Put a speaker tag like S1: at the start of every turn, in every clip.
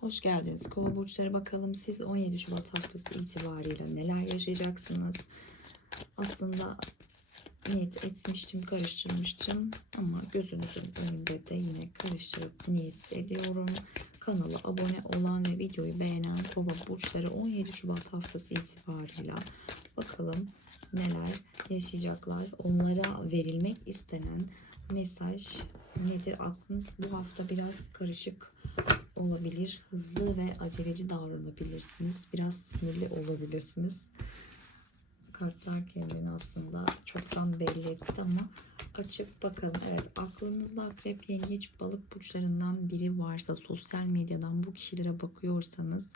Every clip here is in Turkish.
S1: Hoş geldiniz. Kova burçları bakalım siz 17 Şubat haftası itibariyle neler yaşayacaksınız? Aslında niyet etmiştim, karıştırmıştım ama gözünüzün önünde de yine karıştırıp niyet ediyorum. Kanala abone olan ve videoyu beğenen Kova burçları 17 Şubat haftası itibariyle bakalım neler yaşayacaklar. Onlara verilmek istenen mesaj nedir? Aklınız bu hafta biraz karışık olabilir. Hızlı ve aceleci davranabilirsiniz. Biraz sinirli olabilirsiniz. Kartlar kendini aslında çoktan belli etti ama açıp bakalım. Evet aklınızda akrep, yengeç, balık burçlarından biri varsa sosyal medyadan bu kişilere bakıyorsanız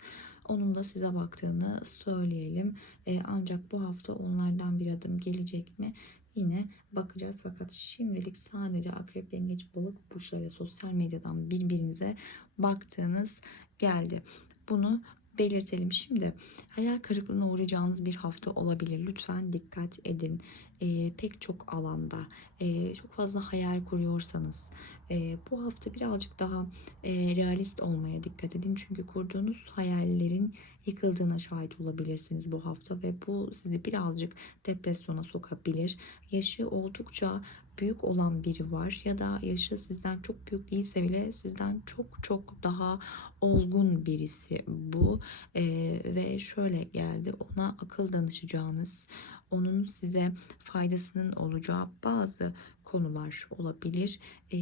S1: onun da size baktığını söyleyelim. Ee, ancak bu hafta onlardan bir adım gelecek mi? Yine bakacağız fakat şimdilik sadece akrep, yengeç, balık burçları sosyal medyadan birbirinize baktığınız geldi. Bunu belirtelim. Şimdi hayal kırıklığına uğrayacağınız bir hafta olabilir. Lütfen dikkat edin. Ee, pek çok alanda e, çok fazla hayal kuruyorsanız e, bu hafta birazcık daha e, realist olmaya dikkat edin. Çünkü kurduğunuz hayallerin yıkıldığına şahit olabilirsiniz bu hafta ve bu sizi birazcık depresyona sokabilir. Yaşı oldukça büyük olan biri var ya da yaşı sizden çok büyük değilse bile sizden çok çok daha olgun birisi bu Ee, ve şöyle geldi ona akıl danışacağınız onun size faydasının olacağı bazı konular olabilir. Ee,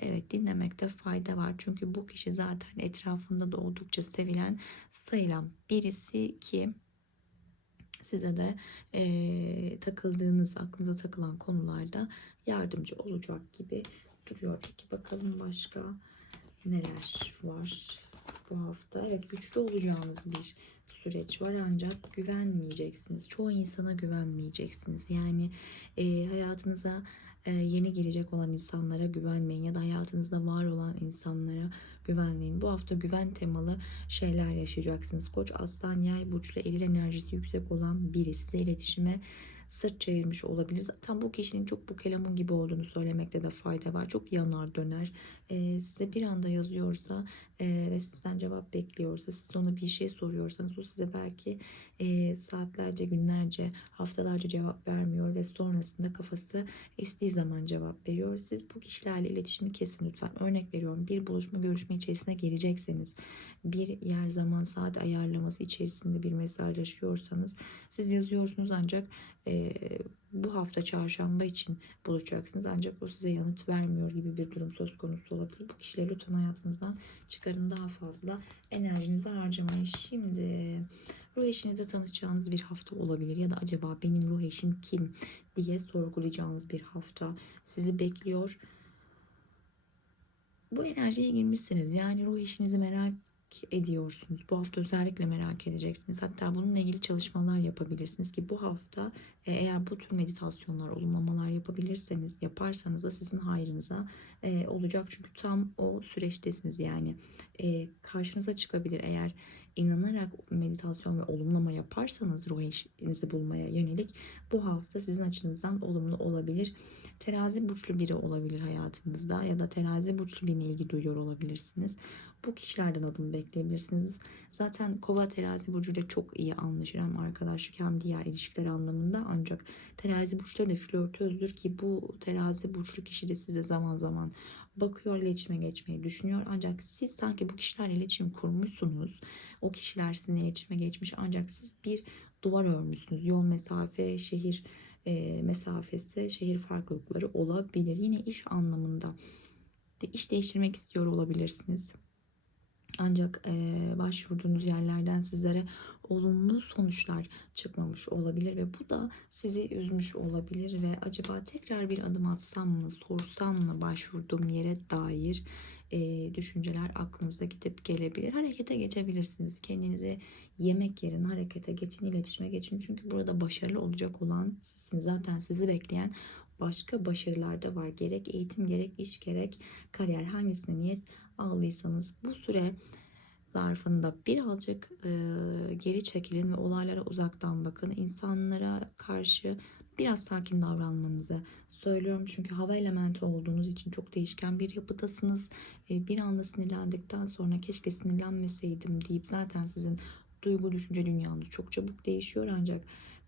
S1: evet dinlemekte fayda var çünkü bu kişi zaten etrafında da oldukça sevilen sayılan birisi ki size de e, takıldığınız, aklınıza takılan konularda yardımcı olacak gibi duruyor. Peki bakalım başka neler var bu hafta? Evet güçlü olacağınız bir süreç var ancak güvenmeyeceksiniz. Çoğu insana güvenmeyeceksiniz. Yani e, hayatınıza e, yeni girecek olan insanlara güvenmeyin ya da hayatınızda var olan insanlara güvenmeyin. Bu hafta güven temalı şeyler yaşayacaksınız. Koç, aslan, yay burçlu eril enerjisi yüksek olan biri size iletişime sırt çevirmiş olabilir. Zaten bu kişinin çok bu kelamın gibi olduğunu söylemekte de fayda var. Çok yanar döner. Ee, size bir anda yazıyorsa e, ve sizden cevap bekliyorsa, siz ona bir şey soruyorsanız o size belki e, saatlerce, günlerce, haftalarca cevap vermiyor ve sonrasında kafası istediği zaman cevap veriyor. Siz bu kişilerle iletişimi kesin lütfen. Örnek veriyorum bir buluşma görüşme içerisine girecekseniz bir yer zaman saat ayarlaması içerisinde bir mesajlaşıyorsanız siz yazıyorsunuz ancak e, bu hafta çarşamba için buluşacaksınız ancak o size yanıt vermiyor gibi bir durum söz konusu olabilir. Bu kişileri lütfen hayatınızdan çıkarın daha fazla enerjinizi harcamayın. Şimdi ruh eşinizle tanışacağınız bir hafta olabilir ya da acaba benim ruh eşim kim diye sorgulayacağınız bir hafta sizi bekliyor. Bu enerjiye girmişsiniz. Yani ruh eşinizi merak ediyorsunuz. Bu hafta özellikle merak edeceksiniz. Hatta bununla ilgili çalışmalar yapabilirsiniz ki bu hafta e, eğer bu tür meditasyonlar, olumlamalar yapabilirseniz, yaparsanız da sizin hayrınıza e, olacak. Çünkü tam o süreçtesiniz yani. E, karşınıza çıkabilir eğer inanarak meditasyon ve olumlama yaparsanız ruh eşinizi bulmaya yönelik bu hafta sizin açınızdan olumlu olabilir. Terazi burçlu biri olabilir hayatınızda ya da terazi burçlu birine ilgi duyuyor olabilirsiniz. Bu kişilerden adım bekleyebilirsiniz. Zaten kova terazi burcuyla çok iyi anlaşır hem arkadaşlık hem diğer ilişkiler anlamında. Ancak terazi burçları da flörtözdür ki bu terazi burçlu kişi de size zaman zaman bakıyor iletişime geçmeyi düşünüyor. Ancak siz sanki bu kişilerle iletişim kurmuşsunuz. O kişiler sizinle iletişime geçmiş ancak siz bir duvar örmüşsünüz. Yol mesafe, şehir e, mesafesi, şehir farklılıkları olabilir. Yine iş anlamında de iş değiştirmek istiyor olabilirsiniz. Ancak e, başvurduğunuz yerlerden sizlere olumlu sonuçlar çıkmamış olabilir ve bu da sizi üzmüş olabilir ve acaba tekrar bir adım atsam mı, sorsam mı başvurduğum yere dair e, düşünceler aklınızda gidip gelebilir. Harekete geçebilirsiniz. Kendinize yemek yerine harekete geçin, iletişime geçin. Çünkü burada başarılı olacak olan sizin zaten sizi bekleyen başka başarılar da var. Gerek eğitim, gerek iş, gerek kariyer hangisine niyet aldıysanız bu süre zarfında birazcık e, geri çekilin ve olaylara uzaktan bakın. İnsanlara karşı biraz sakin davranmanızı söylüyorum. Çünkü hava elementi olduğunuz için çok değişken bir yapıdasınız. E, bir anda sinirlendikten sonra keşke sinirlenmeseydim deyip zaten sizin duygu düşünce dünyanız çok çabuk değişiyor ancak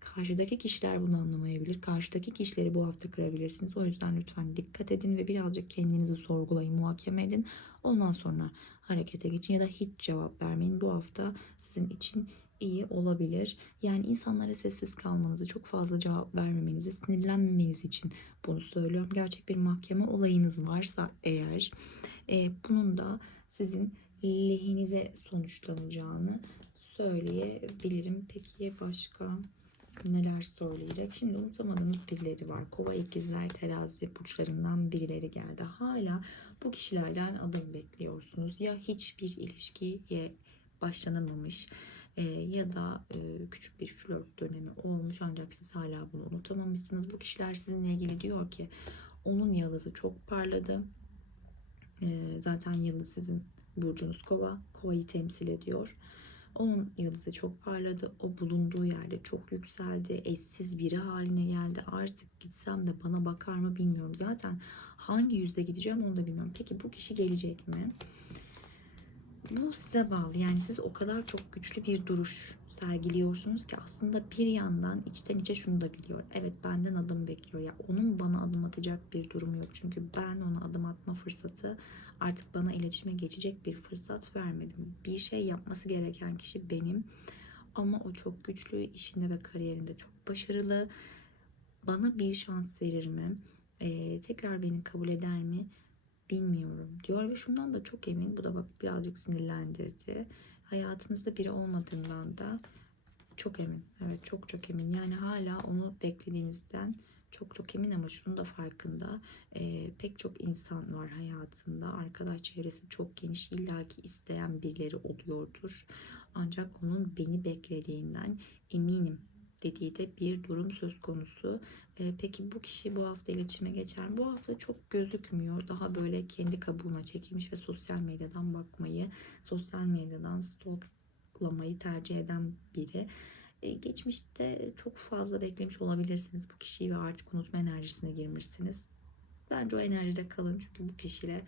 S1: karşıdaki kişiler bunu anlamayabilir. Karşıdaki kişileri bu hafta kırabilirsiniz. O yüzden lütfen dikkat edin ve birazcık kendinizi sorgulayın, muhakeme edin. Ondan sonra harekete geçin ya da hiç cevap vermeyin. Bu hafta sizin için iyi olabilir. Yani insanlara sessiz kalmanızı, çok fazla cevap vermemenizi, sinirlenmemeniz için bunu söylüyorum. Gerçek bir mahkeme olayınız varsa eğer e, bunun da sizin lehinize sonuçlanacağını söyleyebilirim. Peki başka neler söyleyecek? Şimdi unutamadığınız birileri var. Kova ikizler terazi burçlarından birileri geldi. Hala bu kişilerden adım bekliyorsunuz. Ya hiçbir ilişkiye başlanamamış e, ya da e, küçük bir flört dönemi olmuş ancak siz hala bunu unutamamışsınız. Bu kişiler sizinle ilgili diyor ki onun yıldızı çok parladı. E, zaten yıldız sizin burcunuz kova. Kovayı temsil ediyor. Onun yıldızı çok parladı. O bulunduğu yerde çok yükseldi. Eşsiz biri haline geldi. Artık gitsem de bana bakar mı bilmiyorum. Zaten hangi yüzde gideceğim onu da bilmiyorum. Peki bu kişi gelecek mi? Bu size bağlı. Yani siz o kadar çok güçlü bir duruş sergiliyorsunuz ki aslında bir yandan içten içe şunu da biliyor. Evet benden adım bekliyor. Ya onun bana adım atacak bir durum yok. Çünkü ben ona adım atma fırsatı artık bana iletişime geçecek bir fırsat vermedim. Bir şey yapması gereken kişi benim. Ama o çok güçlü, işinde ve kariyerinde çok başarılı. Bana bir şans verir mi? Ee, tekrar beni kabul eder mi? Bilmiyorum diyor ve şundan da çok emin. Bu da bak birazcık sinirlendirdi. Hayatınızda biri olmadığından da çok emin. Evet çok çok emin. Yani hala onu beklediğinizden çok çok emin ama şunun da farkında. Ee, pek çok insan var hayatında. Arkadaş çevresi çok geniş. İlla ki isteyen birileri oluyordur. Ancak onun beni beklediğinden eminim dediği de bir durum söz konusu. Ee, peki bu kişi bu hafta iletişime geçer mi? Bu hafta çok gözükmüyor. Daha böyle kendi kabuğuna çekilmiş ve sosyal medyadan bakmayı, sosyal medyadan stalklamayı tercih eden biri. Ee, geçmişte çok fazla beklemiş olabilirsiniz bu kişiyi ve artık unutma enerjisine girmişsiniz. Bence o enerjide kalın çünkü bu kişiyle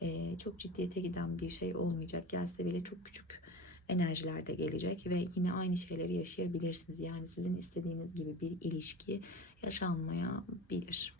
S1: e, çok ciddiyete giden bir şey olmayacak. Gelse bile çok küçük enerjilerde gelecek ve yine aynı şeyleri yaşayabilirsiniz. Yani sizin istediğiniz gibi bir ilişki yaşanmayabilir.